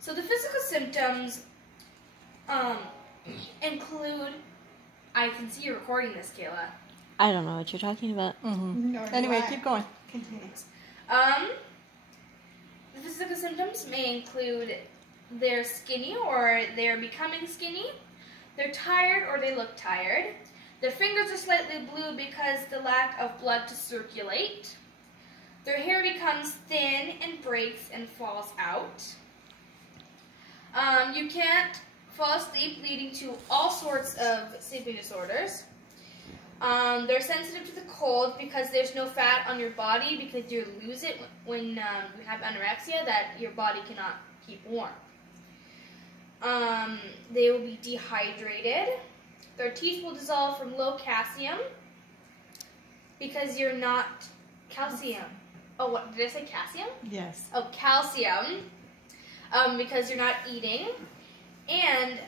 So the physical symptoms include, I can see you recording this, Kayla. I don't know what you're talking about. Anyway, keep going. Continues. The physical symptoms may include they're skinny or they're becoming skinny, they're tired or they look tired, their fingers are slightly blue because the lack of blood to circulate, their hair becomes thin and breaks and falls out. You can't fall asleep, leading to all sorts of sleeping disorders. They're sensitive to the cold because there's no fat on your body because you lose it when you have anorexia that your body cannot keep warm. They will be dehydrated. Their teeth will dissolve from low calcium because you're not calcium. Oh, what did I say? Calcium? Yes. Oh, calcium. Because you're not eating, and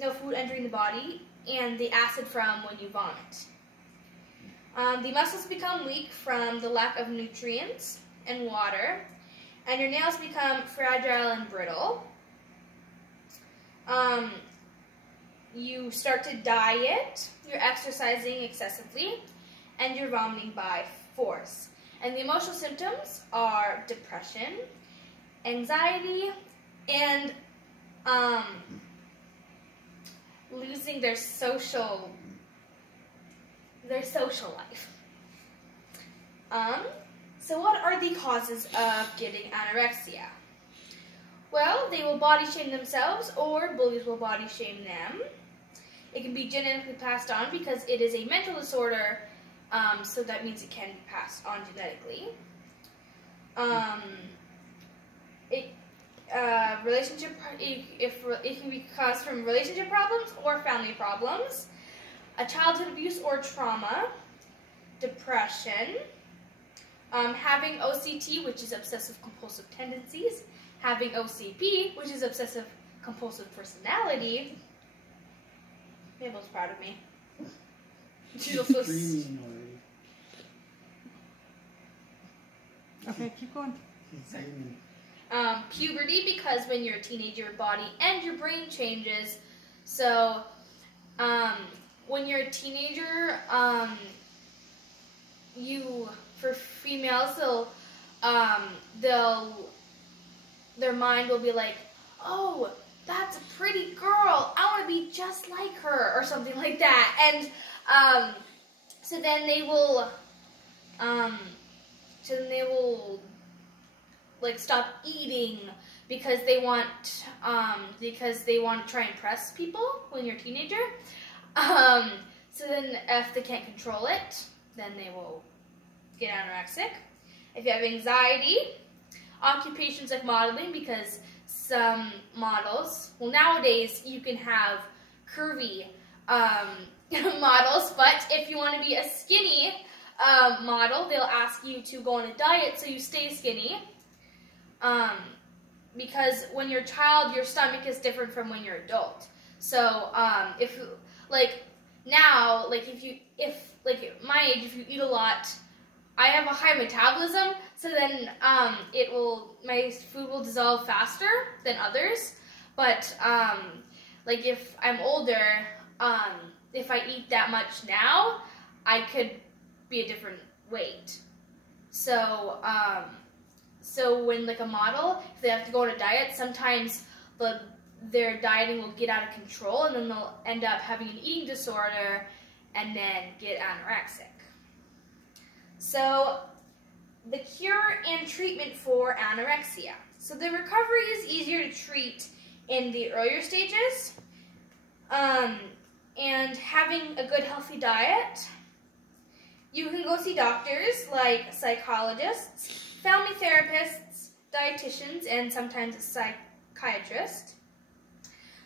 no food entering the body, and the acid from when you vomit. The muscles become weak from the lack of nutrients and water, and your nails become fragile and brittle. You start to diet, you're exercising excessively, and you're vomiting by force. And the emotional symptoms are depression, anxiety, and losing their social life. So what are the causes of getting anorexia? Well, they will body shame themselves, or bullies will body shame them. It can be genetically passed on because it is a mental disorder, so that means it can be passed on genetically. It can be caused from relationship problems or family problems, a childhood abuse or trauma, depression, having OCT, which is obsessive compulsive tendencies, having OCP, which is obsessive compulsive personality. Mabel's proud of me. She's also screaming already. Okay, keep going. Puberty, because when you're a teenager, your body and your brain changes. So, when you're a teenager, for females, their mind will be like, oh, that's a pretty girl, I want to be just like her, or something like that. And, so then they will, like, stop eating because they want to try and impress people when you're a teenager. So then if they can't control it, then they will get anorexic. If you have anxiety, occupations like modeling, because some models, well, nowadays you can have curvy models, but if you want to be a skinny model, they'll ask you to go on a diet so you stay skinny. Because when you're a child, your stomach is different from when you're adult. So, if my age, if you eat a lot, I have a high metabolism, so then, my food will dissolve faster than others. But, if I'm older, if I eat that much now, I could be a different weight. So, so when a model, if they have to go on a diet, sometimes their dieting will get out of control, and then they'll end up having an eating disorder and then get anorexic. So the cure and treatment for anorexia. So the recovery is easier to treat in the earlier stages, and having a good healthy diet. You can go see doctors like psychologists, family therapists, dietitians, and sometimes a psychiatrist.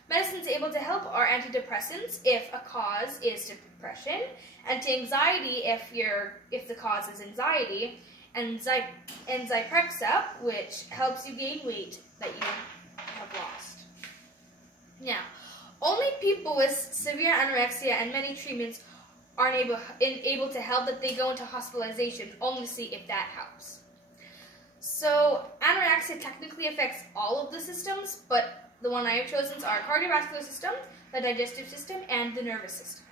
Medicines able to help are antidepressants if a cause is depression, anti-anxiety if the cause is anxiety, and Zyprexa, which helps you gain weight that you have lost. Now, only people with severe anorexia and many treatments aren't able to help, that they go into hospitalization only to see if that helps. So anorexia technically affects all of the systems, but the one I have chosen are cardiovascular system, the digestive system, and the nervous system.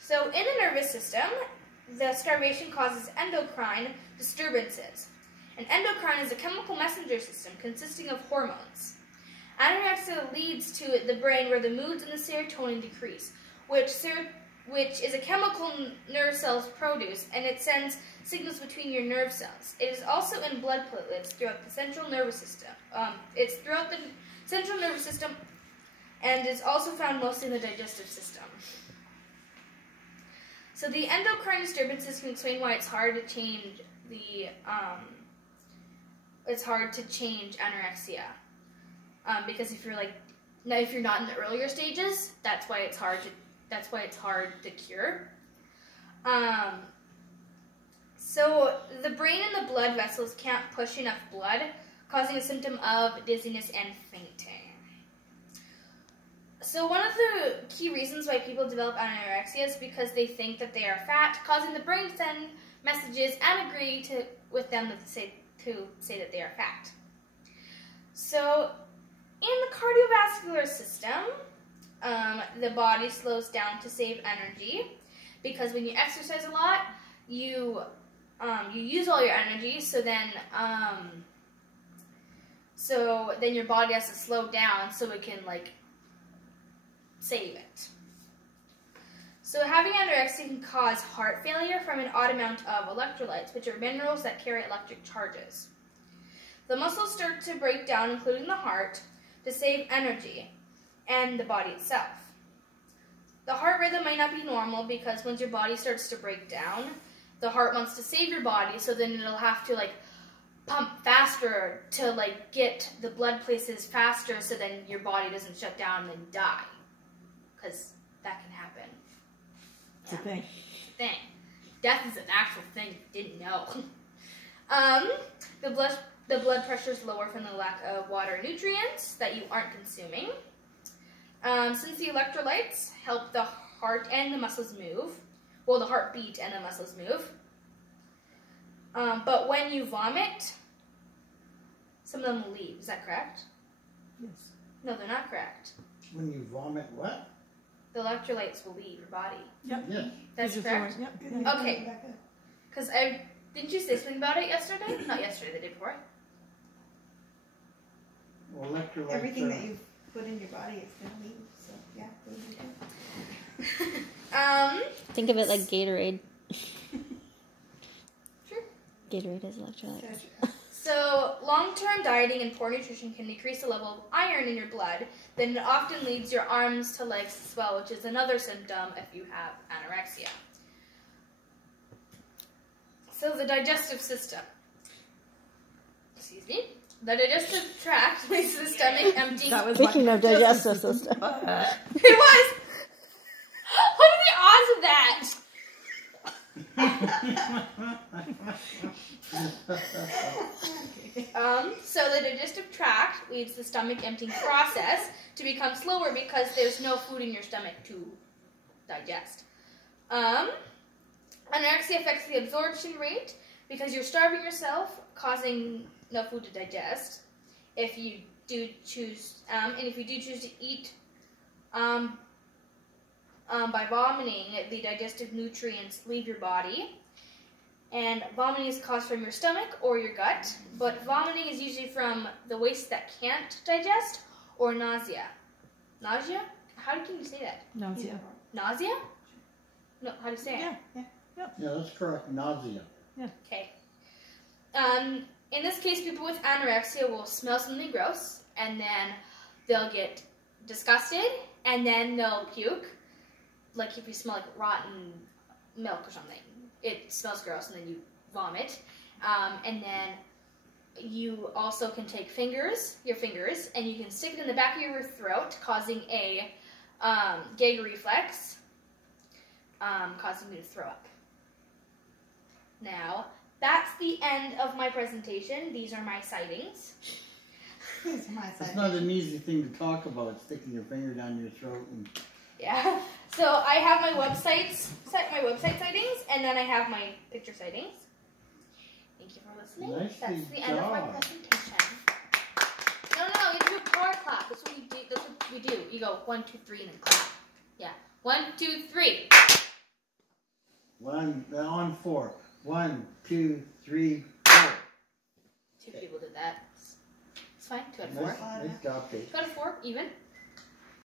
So in the nervous system, the starvation causes endocrine disturbances. And endocrine is a chemical messenger system consisting of hormones. Anorexia leads to the brain where the moods and the serotonin decrease, which is a chemical nerve cells produce, and it sends signals between your nerve cells. It is also in blood platelets throughout the central nervous system. It's throughout the central nervous system, and is also found mostly in the digestive system. So the endocrine disturbances can explain why it's hard to change anorexia. Because if you're not in the earlier stages, that's why it's hard to cure. So the brain and the blood vessels can't push enough blood, causing a symptom of dizziness and fainting. So one of the key reasons why people develop anorexia is because they think that they are fat, causing the brain to send messages and agree with them to say that they are fat. So in the cardiovascular system, the body slows down to save energy, because when you exercise a lot, you use all your energy. So then your body has to slow down so it can save it. So having anorexia can cause heart failure from an odd amount of electrolytes, which are minerals that carry electric charges. The muscles start to break down, including the heart, to save energy, and the body itself. The heart rhythm might not be normal because once your body starts to break down, the heart wants to save your body, so then it'll have to pump faster to get the blood places faster, so then your body doesn't shut down and then die, because that can happen. It's a thing. Thing. Death is an actual thing you didn't know. The blood pressure is lower from the lack of water and nutrients that you aren't consuming. Since the electrolytes help the heart and the muscles move, well, the heart beat and the muscles move. But when you vomit, some of them will leave. Is that correct? Yes. No, they're not correct. When you vomit, what? The electrolytes will leave your body. Yep. Yes. That's correct? Yep. Okay. Because didn't you say something about it yesterday? Not yesterday, the day before. Well, electrolytes Everything that you put in your body is going to leave. So, yeah. Think of it like Gatorade. Sure. Gatorade is electrolytes. So, long-term dieting and poor nutrition can decrease the level of iron in your blood. Then it often leads your arms to legs to swell, which is another symptom if you have anorexia. So, the digestive system. Excuse me. The digestive tract leads to the stomach emptying. Speaking of digestive system. It was! What are the odds of that? So the digestive tract leads the stomach emptying process to become slower because there's no food in your stomach to digest. Anorexia affects the absorption rate because you're starving yourself, causing no food to digest. If you do choose, to eat by vomiting, the digestive nutrients leave your body. And vomiting is caused from your stomach or your gut, but vomiting is usually from the waste that can't digest or nausea. Nausea? How can you say that? Nausea. Nausea? No, how do you say it? Yeah, that's correct. Nausea. Yeah. Okay. In this case, people with anorexia will smell something gross, and then they'll get disgusted, and then they'll puke. Like if you smell rotten milk or something. It smells gross, and then you vomit. And then you also can take your fingers, and you can stick it in the back of your throat, causing a gag reflex, causing you to throw up. Now, that's the end of my presentation. These are my sightings. Here's my side. It's not an easy thing to talk about, sticking your finger down your throat. And Yeah. So I have my website sightings, and then I have my picture sightings. Thank you for listening. Nicely That's the end of my done. presentation. No, you have to do a power clap. That's what we do. That's what we do. You go 1, 2, 3, and then clap. Yeah. 1, 2, 3. On 4. 1, 2, 3, 4. 2 people did that. It's fine. 2 out of 4. Nice job, Kate. 2 out of 4, even.